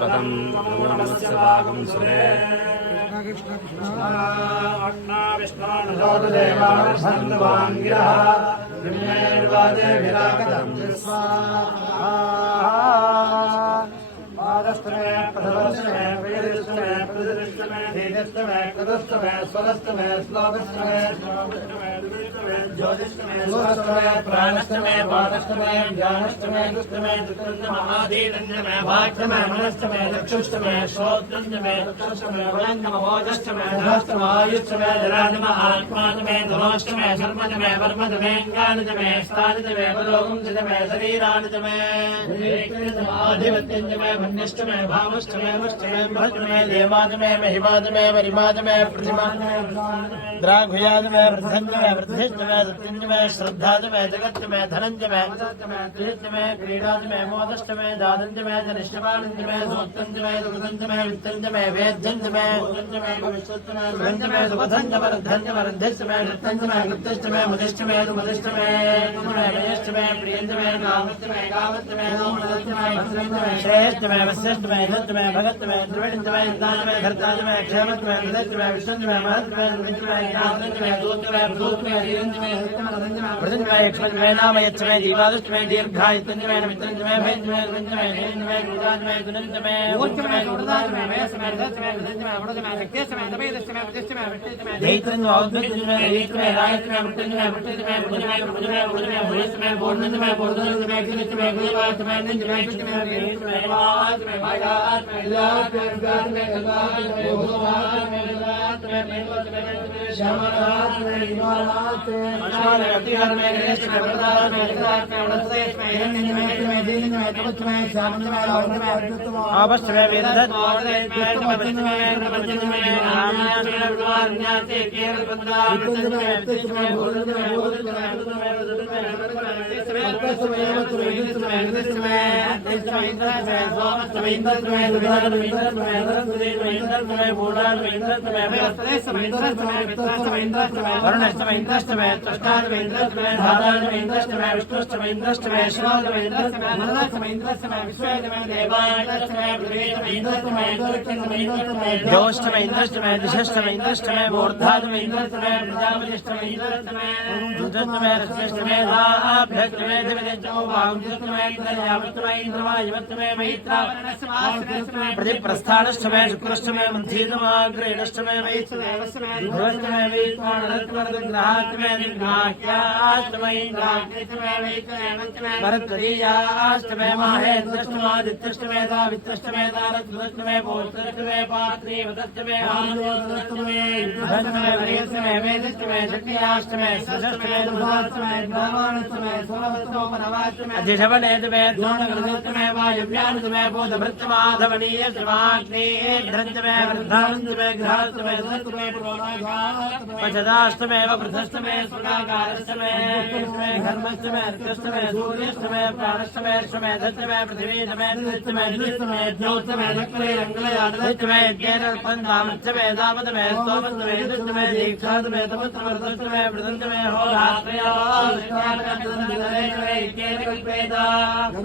पदं नमो नमस्वागं सुरे प्राणस्तमे पादस्तमे ज्ञानस्तमे दुस्तमे महाधीरञ्जमे भाग्यमे मनस्तमे चक्षुस्तमे श्रोत्रञ्जमे चक्षुस्तमे वरङ्गमोजस्तमे धस्तमे आयुस्तमे जराजमे आत्मातमे धनोस्तमे सर्वजमे वर्मजमे ज्ञानजमे स्थानजमे पदोगुंजमे शरीरानजमे आधिपत्यञ्जमे मन्यस्तमे भावस्तमे वस्तमे भजमे देवाजमे महिमाजमे वरिमाजमे प्रतिमाजमे द्राघुयाजमे वृद्धञ्जमे वृद्धिज्जमे सत्यञ्जमे श्रद्धाजमे जगज्जमे धनञ्जमे तीर्थजमे क्रीडाजमे मोदस्तमे दानञ्जमे जनिष्ठवानञ्जमे सोत्तञ्जमे दुर्गञ्जमे वित्तञ्जमे वेद्यञ्जमे भविष्यञ्जमे सुबधञ्जमे रद्धञ्जमे रद्धिष्टमे रत्तञ्जमे गुप्तष्टमे मुदिष्टमे दुमदिष्टमे मयष्टमे प्रियञ्जमे कामज्जमे कामज्जमे नोमज्जमे श्रेष्ठमे वस्यष्टमे धत्तमे भगत्तमे द्रविणञ्जमे इंदाजमे धर्ताजमे क्षेमज्जमे निदज्जमे विष्णुञ्जमे महत्तमे दुर्गञ्जमे ज्ञानञ्जमे दूतमे प्रदूतमे धीरञ्जमे वृद्धञ्जमे यक्ष्मज्जमे नामयच्छमे दीवादष्टमे दीर्घायुतञ्जमे नमित्रञ्जमे भयञ्जमे दुरञ्जमे हेञ्जमे गुरुदाजमे गुणञ्जमे ऊर्जमे गुरुदाजमे वयस्मे धत्तमे वृद्धञ्जमे गुणजमे शक्तिष्टमे तपेदष्टमे प्रतिष्ठमे विष्णुष्टमे दैत्रञ्जमे औद्धञ्जमे दैत्रमे रायत्रमे वृद्धञ्जमे वृद्धञ्जमे वृद्धञ्जमे वृद्धञ्जमे वृद्धञ्जमे भूयस्मे पूर्णञ्जमे पूर्णञ्जमे कृष्णञ्जमे गुरुवाचमे नञ्जमे कृष्णञ्जमे कृष्णञ्जमे वाचमे भागात्मे इलात्मे उद्गात्मे कल्पात्मे भूवात्मे विलात्मे मेघोत्मे श्यामलात्मे हिमालयात्मे मनाले अतिहर्मे गणेशमे वरदात्मे जगदात्मे वरददेशमे हिरण्यञ्जमे कृष्णमे दीनञ्जमे तपच्चमे श्यामञ्जमे लावण्यमे अद्भुतमे आवश्यमे वेदधत्मे वरददेशमे वचनमे प्रपञ्चमे नाम्यास्मे विद्वान्यासे केरलबन्धा वित्तञ्जमे वित्तञ्जमे भूतञ्जमे भूतञ्जमे प्रतिप्रस्थानष्टमे शुक्रष्टमे मंथीतमाग्रेणष्टमे भुवष्टमे वैश्वानरत्नग्रहाष्टमे निर्घाह्याष्टमे भरतरीयाष्टमे माहेन्द्रष्टमादित्यष्टमे दावित्रष्टमे दारत्वष्टमे पौत्रष्टमे पात्री वदष्टमे आनन्दष्टमे धनमे वरेष्टमे वेदष्टमे शक्याष्टमे सषष्टमे दुर्गाष्टमे द्वावाणष्टमे सोलवष्टमे अधिशवने द्वे द्रोणगृहष्टमे वायुव्यानष्टमे बोधभृत्यमाधवनीय श्रमाग्ने धृञ्जमे वृद्धानन्दमे गृहाष्टमे दत्तमे पञ्चदाष्टमे वृद्धष्टमे सुखाकारष्टमे धर्मष्टमे अर्कष्टमे सूर्यष्टमे प्राणष्टमे अष्टमे धत्तमे पृथिवीष्टमे नित्यमे नित्यमे ज्योतिमे दक्ले रङ्गले आदत्तमे यज्ञेरल्पन्दामृत्यमे दामतमे स्तोमस्तमे दत्तमे दीक्षातमे तपत्रवर्धष्टमे वृदन्तमे होरात्रयाष्टमे यज्ञेरकल्पेदा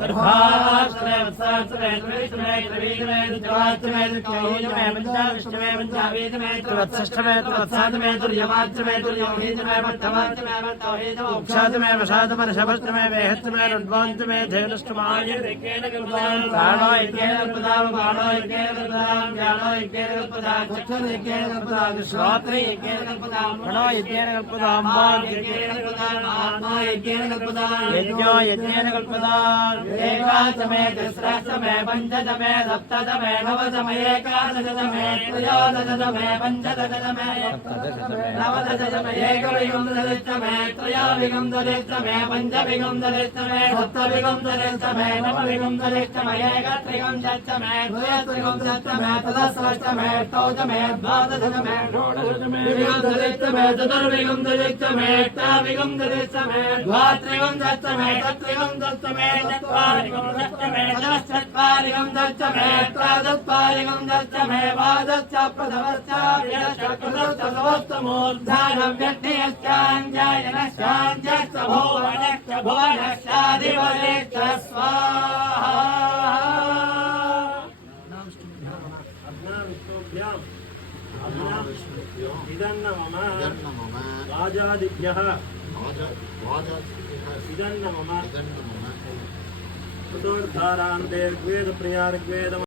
गर्भाष्टमे वत्साष्टमे त्रिविष्टमे त्रिवीष्टमे द्विवाष्टमे द्वितीयमे पञ्चाविष्टमे पञ्चावीतमे त्रिवत्सष्टमे त्रिवत्सातमे तुर्यमाष्टमे तुर्यमहीतमे मठ्ठमाष्टमे मठ्ठमहीतमे उक्षातमे वशातमे ऋषभष्टमे वेहष्टमे रुड्वान्तमे धेनुष्टमाय प्राणो यज्ञेन कल्पदाम बाणो यज्ञेन कल्पदाम ज्ञानो यज्ञेन कल्पदाम चक्षुर यज्ञेन कल्पदाम श्रोत्रे यज्ञेन कल्पदाम मनो यज्ञेन कल्पदाम वाक् यज्ञेन कल्पदाम आत्मा यज्ञेन कल्पदाम यज्ञो यज्ञेन कल्पदाम एकादशमे तिस्रष्टमे पञ्चदशमे सप्तदशमे नवदशमे एकादशदशमे त्रयोदशदशमे पञ्चदशदशमे नवदशदशमे एकविंशतिदशमे त्रयोविंशतिदशमे पञ्चविंशतिदशमे सप्तविंशतिदशमे नवविंशतिदशमे एकत्रिंशत्तमे द्वयत्रिंशत्तमे तदस्रष्टमे अष्टौदशमे द्वादशदशमे षोडशदशमे विंशतिदशमे चतुर्विंशतिदशमे अष्टाविंशतिदशमे द्वात्रिंशत्तमे तत्रिंशत्तमे चत्वारिंशत्तमे पञ्चविंशत्तमे चत्वारिकं दच्च मे त्रयदत्वारिकं दच्च मे वादच्च प्रथमश्च विदशकृतश्च समस्तमूर्धानं व्यक्तियश्चाञ्जायनश्चाञ्जश्च भुवनश्च भुवनश्चाधिपतिश्च स्वाहा इदन्न मम राजादिभ्यः इदन्न मम चतुर्धारान्ते ऋग्वेद प्रिया ऋग्वेद